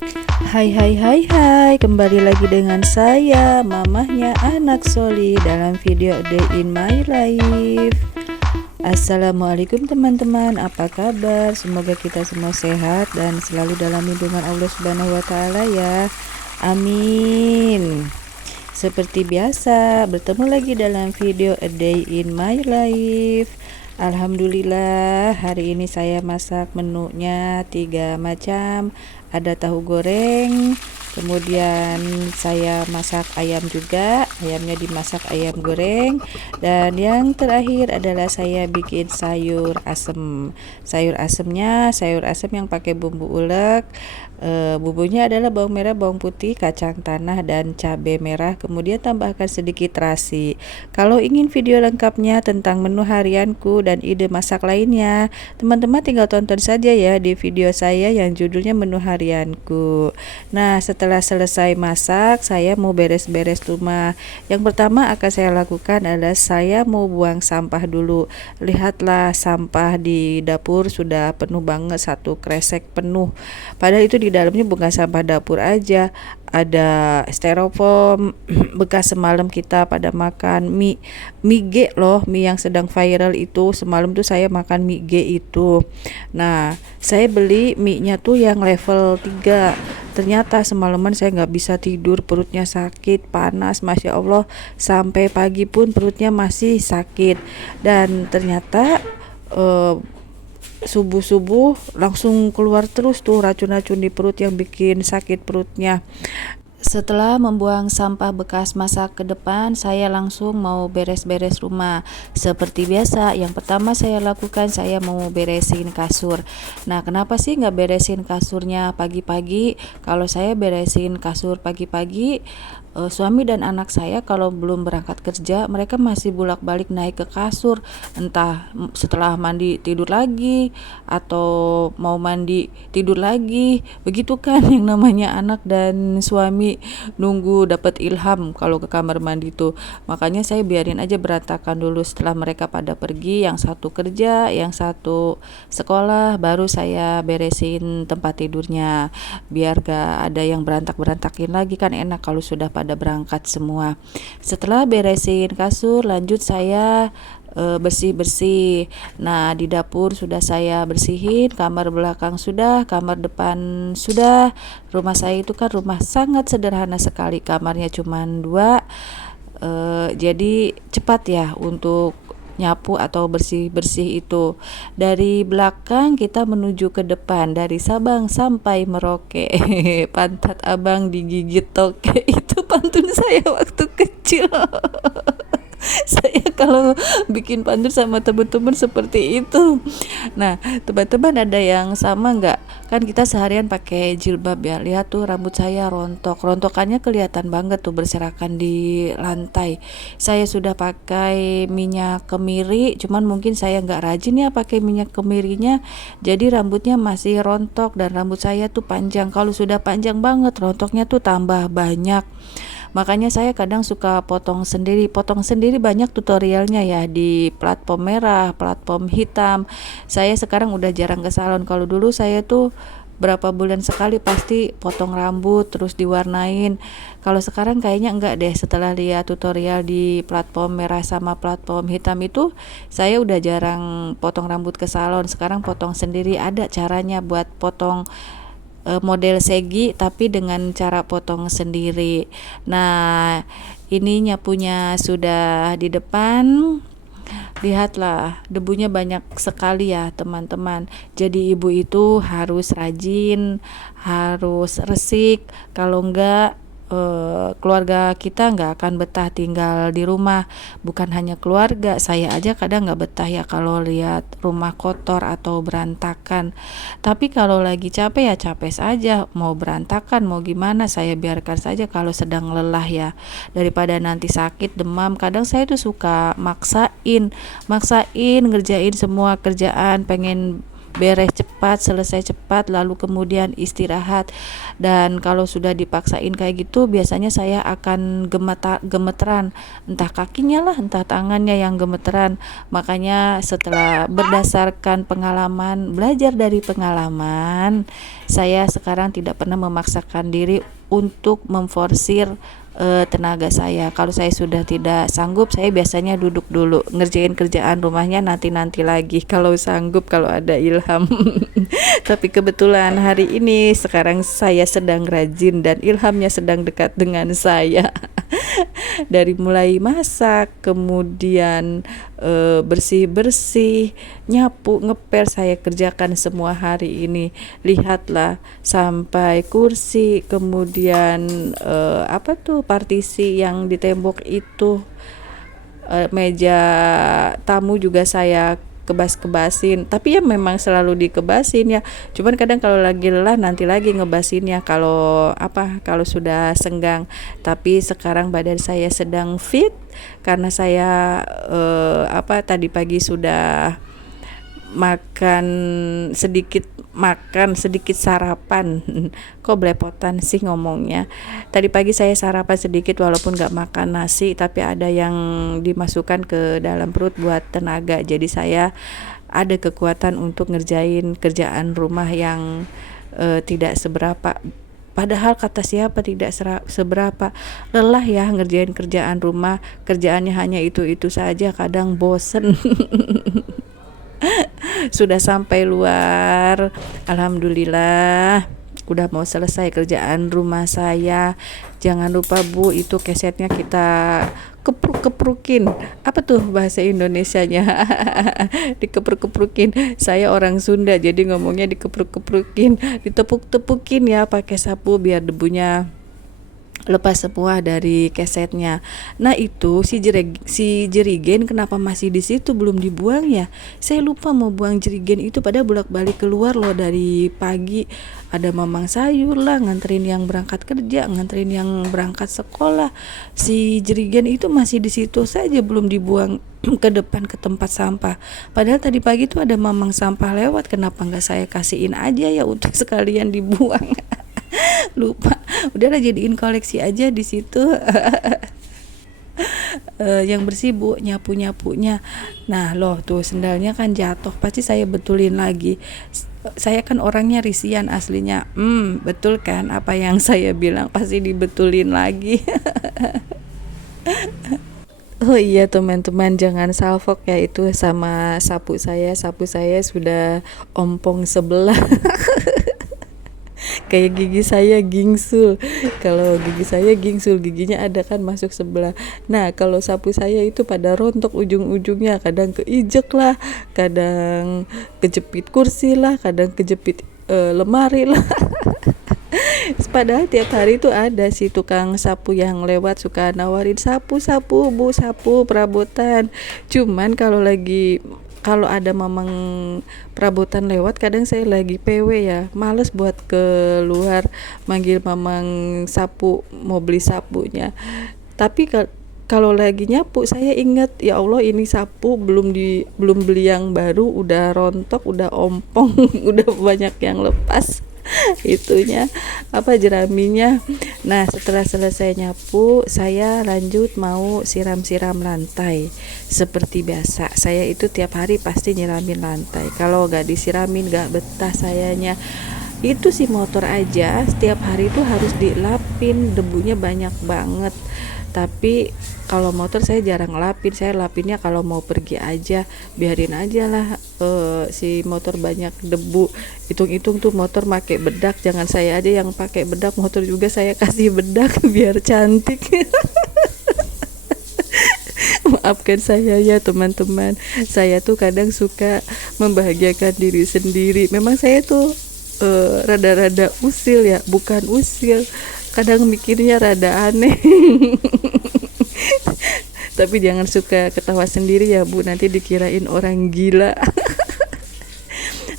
Hai, kembali lagi dengan saya, mamahnya anak Soli, dalam video Day in My Life. Assalamualaikum teman-teman, apa kabar? Semoga kita semua sehat dan selalu dalam lindungan Allah Subhanahu wa Ta'ala ya. Amin. Seperti biasa, bertemu lagi dalam video A Day in My Life. Alhamdulillah, hari ini saya masak menunya 3 macam. Ada tahu goreng, kemudian saya masak ayam juga, ayamnya dimasak ayam goreng, dan yang terakhir adalah saya bikin sayur asem. Sayur asem yang pakai bumbu ulek. Bumbunya adalah bawang merah, bawang putih, kacang tanah, dan cabai merah. Kemudian tambahkan sedikit terasi. Kalau ingin video lengkapnya tentang menu harianku dan ide masak lainnya, teman-teman tinggal tonton saja ya di video saya yang judulnya menu harianku. Nah, setelah selesai masak, saya mau beres-beres rumah. Yang pertama akan saya lakukan adalah saya mau buang sampah dulu. Lihatlah, sampah di dapur sudah penuh banget, satu kresek penuh. Padahal itu di dalamnya bukan sampah dapur aja, ada styrofoam bekas semalam kita pada makan mie G loh, mie yang sedang viral itu. Semalam tuh saya makan mie G itu. Nah, saya beli mie nya tuh yang level 3. Ternyata semalaman saya nggak bisa tidur, perutnya sakit, panas, Masya Allah, sampai pagi pun perutnya masih sakit. Dan ternyata subuh-subuh langsung keluar terus tuh racun-racun di perut yang bikin sakit perutnya. Setelah membuang sampah bekas masak ke depan, saya langsung mau beres-beres rumah. Seperti biasa, yang pertama saya lakukan, saya mau beresin kasur. Nah, kenapa sih nggak beresin kasurnya pagi-pagi? Kalau saya beresin kasur pagi-pagi, suami dan anak saya kalau belum berangkat kerja, mereka masih bolak-balik naik ke kasur, entah setelah mandi tidur lagi atau mau mandi tidur lagi. Begitu kan yang namanya anak dan suami, nunggu dapat ilham kalau ke kamar mandi tuh. Makanya saya biarin aja berantakan dulu. Setelah mereka pada pergi, yang satu kerja, yang satu sekolah, baru saya beresin tempat tidurnya biar gak ada yang berantak-berantakin lagi. Kan enak kalau sudah pada berangkat semua. Setelah beresin kasur, lanjut saya bersih-bersih. Nah, di dapur sudah saya bersihin, kamar belakang sudah, kamar depan sudah. Rumah saya itu kan rumah sangat sederhana sekali, kamarnya cuma 2. Jadi cepat ya untuk nyapu atau bersih-bersih itu. Dari belakang kita menuju ke depan, dari Sabang sampai Merauke. Pantat abang digigit toke, itu pantun saya waktu kecil. Saya kalau bikin pantun sama teman-teman seperti itu. Nah, teman-teman ada yang sama nggak? Kan kita seharian pakai jilbab ya. Lihat tuh rambut saya rontok. Rontokannya kelihatan banget tuh berserakan di lantai. Saya sudah pakai minyak kemiri, cuman mungkin saya nggak rajin ya pakai minyak kemirinya. Jadi rambutnya masih rontok dan rambut saya tuh panjang. Kalau sudah panjang banget, rontoknya tuh tambah banyak. Makanya saya kadang suka potong sendiri. Potong sendiri banyak tutorialnya ya di platform merah, platform hitam. Saya sekarang udah jarang ke salon. Kalau dulu saya tuh berapa bulan sekali pasti potong rambut terus diwarnain. Kalau sekarang kayaknya enggak deh, setelah lihat tutorial di platform merah sama platform hitam itu, saya udah jarang potong rambut ke salon. Sekarang potong sendiri, ada caranya buat potong model segi tapi dengan cara potong sendiri. Nah, ini nyapunya sudah di depan. Lihatlah, debunya banyak sekali ya teman-teman. Jadi ibu itu harus rajin, harus resik. Kalau enggak, keluarga kita nggak akan betah tinggal di rumah. Bukan hanya keluarga, saya aja kadang nggak betah ya kalau lihat rumah kotor atau berantakan. Tapi kalau lagi capek ya capek saja, mau berantakan mau gimana, saya biarkan saja kalau sedang lelah ya, daripada nanti sakit demam. Kadang saya tuh suka maksain ngerjain semua kerjaan, pengen beres cepat, selesai cepat, lalu kemudian istirahat. Dan kalau sudah dipaksain kayak gitu, biasanya saya akan gemeteran, entah kakinya lah, entah tangannya yang gemeteran. Makanya setelah berdasarkan pengalaman, belajar dari pengalaman, saya sekarang tidak pernah memaksakan diri untuk memforsir tenaga saya. Kalau saya sudah tidak sanggup, saya biasanya duduk dulu ngerjain kerjaan rumahnya, nanti lagi kalau sanggup, kalau ada ilham. Tapi kebetulan hari ini sekarang saya sedang rajin dan ilhamnya sedang dekat dengan saya. Dari mulai masak, kemudian bersih-bersih, nyapu, ngepel, saya kerjakan semua hari ini. Lihatlah, sampai kursi, kemudian partisi yang di tembok itu, meja tamu juga saya kebas-kebasin, tapi ya memang selalu dikebasin ya, cuman kadang kalau lagi lelah nanti lagi ngebasinnya kalau sudah senggang. Tapi sekarang badan saya sedang fit karena saya tadi pagi sudah makan sedikit sarapan. Kok belepotan sih ngomongnya. Tadi pagi saya sarapan sedikit, walaupun gak makan nasi, tapi ada yang dimasukkan ke dalam perut buat tenaga. Jadi saya ada kekuatan untuk ngerjain kerjaan rumah yang tidak seberapa. Padahal kata siapa tidak seberapa, lelah ya ngerjain kerjaan rumah. Kerjaannya hanya itu-itu saja, kadang bosen. Sudah sampai luar, alhamdulillah udah mau selesai kerjaan rumah saya. Jangan lupa Bu, itu kesetnya kita kepruk-keprukin. Apa tuh bahasa Indonesianya? Dikepruk-keprukin. Saya orang Sunda jadi ngomongnya dikepruk-keprukin, ditepuk-tepukin ya pakai sapu biar debunya lepas semua dari kesetnya. Nah itu si jerigen kenapa masih di situ belum dibuang ya? Saya lupa mau buang jerigen itu, pada bolak-balik keluar loh dari pagi. Ada mamang sayur lah, nganterin yang berangkat kerja, nganterin yang berangkat sekolah. Si jerigen itu masih di situ saja, belum dibuang ke depan ke tempat sampah. Padahal tadi pagi tuh ada mamang sampah lewat, kenapa nggak saya kasihin aja ya untuk sekalian dibuang? Lupa, udahlah jadiin koleksi aja di situ. Yang bersih Bu, nyapunya. Nah loh tuh sendalnya kan jatuh, pasti saya betulin lagi. Saya kan orangnya risian aslinya. Betul kan apa yang saya bilang, pasti dibetulin lagi. Oh iya teman-teman, jangan salfok ya itu sama sapu saya sudah ompong sebelah. Kayak gigi saya gingsul. Kalau gigi saya gingsul, giginya ada kan masuk sebelah. Nah kalau sapu saya itu pada rontok ujung-ujungnya, kadang keinjek lah, kadang kejepit kursi lah, kadang kejepit lemari lah. Padahal tiap hari itu ada si tukang sapu yang lewat suka nawarin sapu Bu, sapu perabotan. Cuman kalau ada mamang perabotan lewat, kadang saya lagi PW ya, males buat keluar manggil mamang sapu mau beli sapunya. Tapi kalau lagi nyapu saya ingat, ya Allah ini sapu belum beli yang baru, udah rontok, udah ompong, udah banyak yang lepas itunya jeraminya. Nah setelah selesai nyapu, saya lanjut mau siram-siram lantai. Seperti biasa, saya itu tiap hari pasti nyiramin lantai. Kalau gak disiramin gak betah sayanya. Itu si motor aja setiap hari itu harus dilapin, debunya banyak banget. Tapi kalau motor saya jarang lapin, saya lapinnya kalau mau pergi aja, biarin aja lah si motor banyak debu. Hitung-hitung tuh motor pakai bedak, jangan saya aja yang pakai bedak, motor juga saya kasih bedak biar cantik. Maafkan saya ya teman-teman, saya tuh kadang suka membahagiakan diri sendiri. Memang saya tuh rada-rada usil ya, bukan usil, kadang mikirnya rada aneh. Tapi jangan suka ketawa sendiri ya Bu, nanti dikirain orang gila.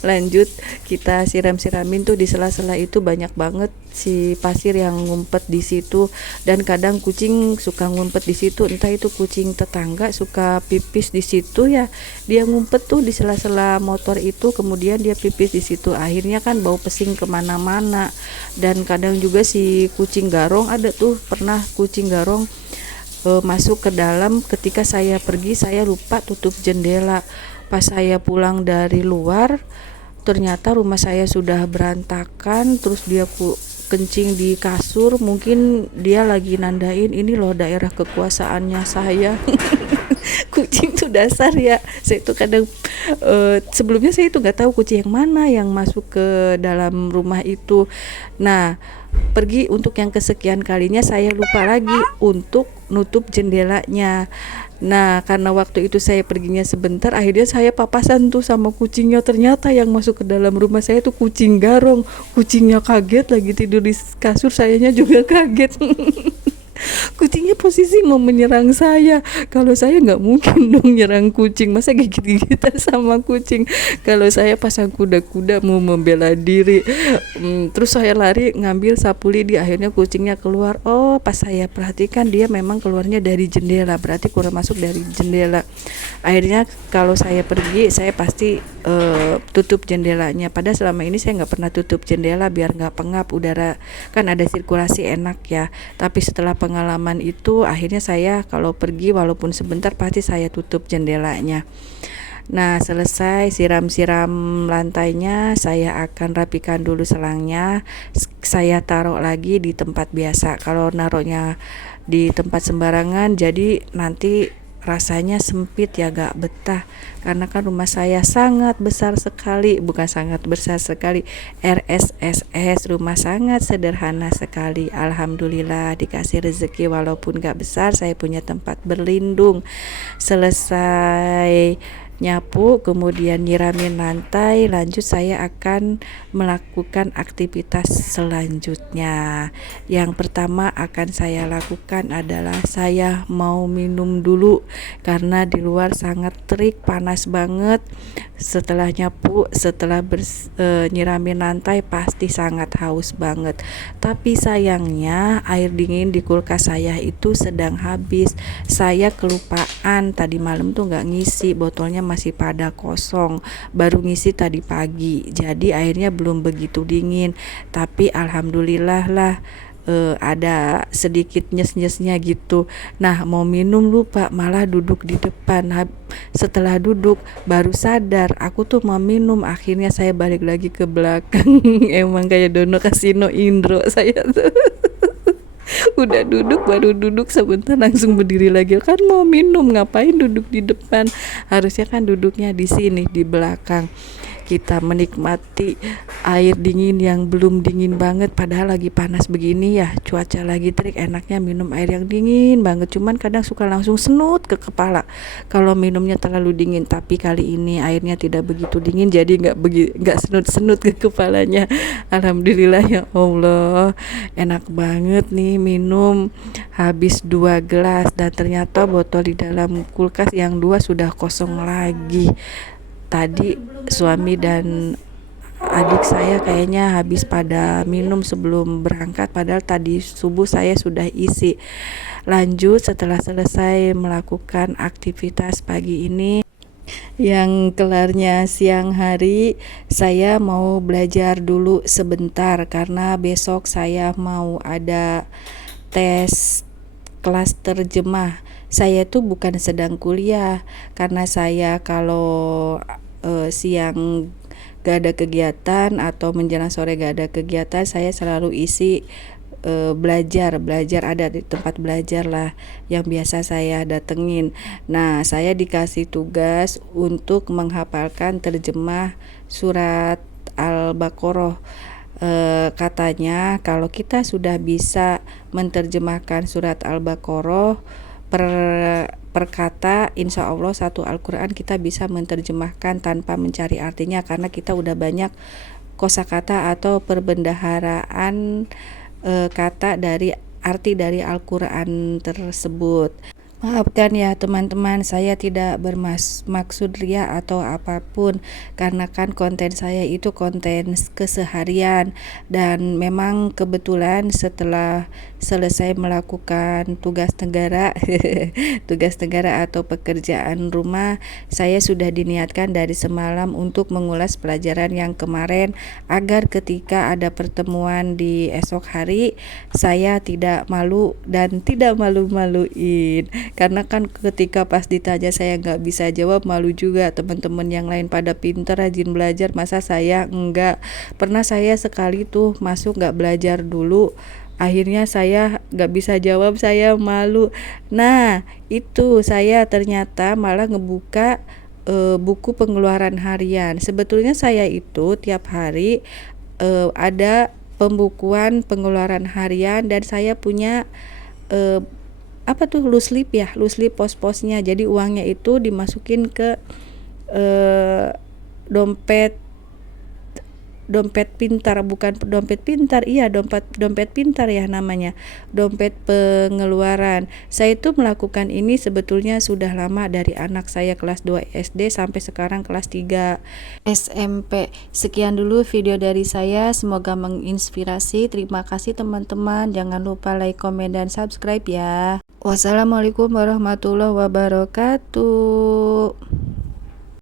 Lanjut kita siram-siramin tuh di sela-sela itu banyak banget si pasir yang ngumpet di situ, dan kadang kucing suka ngumpet di situ, entah itu kucing tetangga suka pipis di situ ya, dia ngumpet tuh di sela-sela motor itu, kemudian dia pipis di situ, akhirnya kan bau pesing kemana-mana. Dan kadang juga si kucing garong, ada tuh pernah kucing garong masuk ke dalam ketika saya pergi, saya lupa tutup jendela. Pas saya pulang dari luar, ternyata rumah saya sudah berantakan, terus dia kencing di kasur, mungkin dia lagi nandain ini loh daerah kekuasaannya saya. Kucing tuh dasar ya, saya tuh kadang sebelumnya saya itu nggak tahu kucing yang mana yang masuk ke dalam rumah itu. Nah, pergi untuk yang kesekian kalinya saya lupa lagi untuk nutup jendelanya. Nah, karena waktu itu saya perginya sebentar, akhirnya saya papasan tuh sama kucingnya. Ternyata yang masuk ke dalam rumah saya tuh kucing garong. Kucingnya kaget lagi tidur di kasur, sayanya juga kaget. Kucingnya posisi mau menyerang saya. Kalau saya nggak mungkin dong nyerang kucing, masa gigit-gigitan sama kucing. Kalau saya pasang kuda-kuda mau membela diri. Terus saya lari ngambil sapu lidi, akhirnya kucingnya keluar. Oh, pas saya perhatikan dia memang keluarnya dari jendela, berarti kurang masuk dari jendela. Akhirnya kalau saya pergi, saya pasti tutup jendelanya. Padahal selama ini saya nggak pernah tutup jendela biar nggak pengap udara, kan ada sirkulasi enak ya. Tapi setelah pengalaman itu, akhirnya saya kalau pergi walaupun sebentar pasti saya tutup jendelanya. Nah, selesai siram-siram lantainya, saya akan rapikan dulu selangnya. Saya taruh lagi di tempat biasa. Kalau naruhnya di tempat sembarangan, jadi nanti rasanya sempit ya, gak betah. Karena kan rumah saya sangat besar sekali, bukan sangat besar sekali, RSSS, rumah sangat sederhana sekali. Alhamdulillah dikasih rezeki walaupun gak besar, saya punya tempat berlindung. Selesai nyapu, kemudian nyiramin lantai, lanjut saya akan melakukan aktivitas selanjutnya. Yang pertama akan saya lakukan adalah saya mau minum dulu, karena di luar sangat terik, panas banget. Setelah nyapu, setelah nyiramin lantai pasti sangat haus banget. Tapi sayangnya air dingin di kulkas saya itu sedang habis. Saya kelupaan tadi malam tuh nggak ngisi, botolnya masih pada kosong, baru ngisi tadi pagi, jadi airnya belum begitu dingin. Tapi alhamdulillah lah, ada sedikit nyes-nyesnya gitu. Nah, mau minum lupa, malah duduk di depan. Setelah duduk baru sadar aku tuh mau minum, akhirnya saya balik lagi ke belakang. Emang kayak Dono Kasino Indro saya tuh. Udah duduk, baru duduk sebentar langsung berdiri lagi, kan mau minum, ngapain duduk di depan, harusnya kan duduknya di sini di belakang. Kita menikmati air dingin yang belum dingin banget, padahal lagi panas begini ya, cuaca lagi terik, enaknya minum air yang dingin banget. Cuman kadang suka langsung senut ke kepala kalau minumnya terlalu dingin. Tapi kali ini airnya tidak begitu dingin, jadi nggak senut-senut ke kepalanya. Alhamdulillah ya Allah, enak banget nih minum. Habis 2 gelas, dan ternyata botol di dalam kulkas yang 2 sudah kosong lagi. Tadi suami dan adik saya kayaknya habis pada minum sebelum berangkat, padahal tadi subuh saya sudah isi. Lanjut, setelah selesai melakukan aktivitas pagi ini yang kelarnya siang hari, saya mau belajar dulu sebentar karena besok saya mau ada tes kelas terjemah. Saya tuh bukan sedang kuliah, karena saya kalau siang gak ada kegiatan atau menjelang sore gak ada kegiatan, saya selalu isi belajar ada di tempat belajar lah yang biasa saya datengin. Nah, saya dikasih tugas untuk menghafalkan terjemah surat Al-Baqarah. Katanya kalau kita sudah bisa menterjemahkan surat Al-Baqarah per kata, insya Allah satu Al-Quran kita bisa menterjemahkan tanpa mencari artinya, karena kita udah banyak kosakata atau perbendaharaan kata dari arti dari Al-Quran tersebut. Maafkan ya teman-teman, saya tidak bermaksud ria atau apapun, karena kan konten saya itu konten keseharian, dan memang kebetulan setelah selesai melakukan tugas negara tugas negara atau pekerjaan rumah, saya sudah diniatkan dari semalam untuk mengulas pelajaran yang kemarin, agar ketika ada pertemuan di esok hari saya tidak malu dan tidak malu-maluin. Karena kan ketika pas ditanya saya nggak bisa jawab, malu juga. Teman-teman yang lain pada pinter rajin belajar, masa saya enggak. Pernah saya sekali tuh masuk nggak belajar dulu, akhirnya saya nggak bisa jawab, saya malu. Nah itu saya ternyata malah ngebuka buku pengeluaran harian. Sebetulnya saya itu tiap hari ada pembukuan pengeluaran harian, dan saya punya eh, apa tuh, loose slip ya, loose slip pos-posnya. Jadi uangnya itu dimasukin ke eh, dompet dompet pintar, bukan dompet pintar, iya dompet dompet pintar ya namanya, dompet pengeluaran. Saya itu melakukan ini sebetulnya sudah lama, dari anak saya kelas 2 SD sampai sekarang kelas 3 SMP. Sekian dulu video dari saya, semoga menginspirasi. Terima kasih teman-teman, jangan lupa like, komen, dan subscribe ya. Wassalamualaikum warahmatullahi wabarakatuh.